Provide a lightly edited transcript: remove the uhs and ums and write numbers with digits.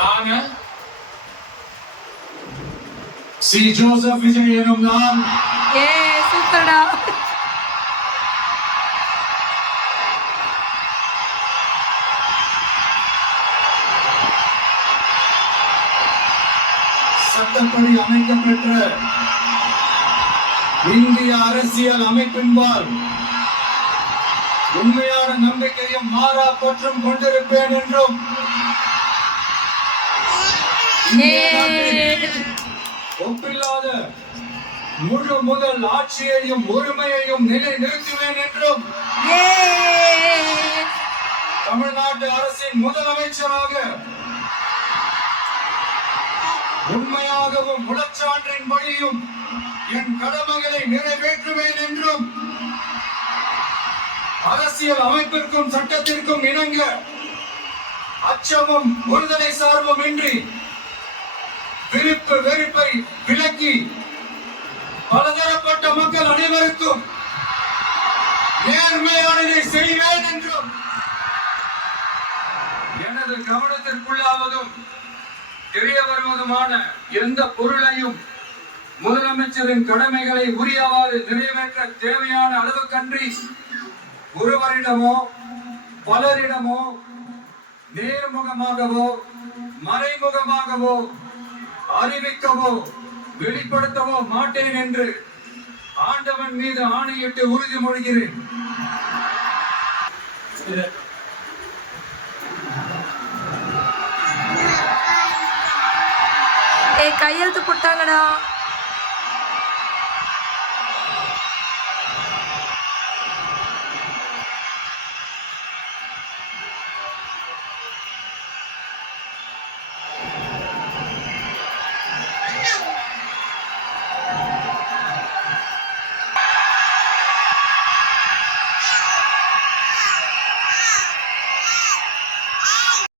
நானு C Joseph Vijay எனும் நான் சூப்பர்டா. சட்டப்படி அமைக்கப்பெற்ற இந்திய அரசியல் அமைப்பின்பால் உண்மையான நம்பிக்கையும் மாறா பற்றும் கொண்டிருப்பேன் என்றும் ஒப்பில்லாத முழு முதல் ஆட்சியையும் உரிமையையும் நிலைநிறுத்துவேன் என்றும் தமிழ்நாட்டு அரசின் முதலமைச்சராக உண்மையாகவும் முழச்சான்றின்படியும் என் கடமைகளை நிறைவேற்றுவேன் என்றும் அரசியல் அமைப்பிற்கும் சட்டத்திற்கும் இணங்க அச்சமும் ஒருதலை சார்பும் இன்றி விருப்பு வெறுப்பை விலக்கி பலதரப்பட்ட மக்கள் அனைவருக்கும் நேர்மையானதை செய்வேன் என்றும் எனது கவனத்திற்குள்ளாவதும் தெரிய வருவதுமான எந்த பொருளையும் முதலமைச்சரின் கடமைகளை உரியவாறு நிறைவேற்ற தேவையான அளவுக்கன்றி ஒருவரிடமோ பலரிடமோ நேர்முகமாகவோ மறைமுகமாகவோ அறிவிக்கவோ வெளிப்படுத்தவோ மாட்டேன் என்று ஆண்டவன் மீது ஆணையிட்டு உறுதிமொழிகிறேன். கையெழுத்து போட்டாங்கடா.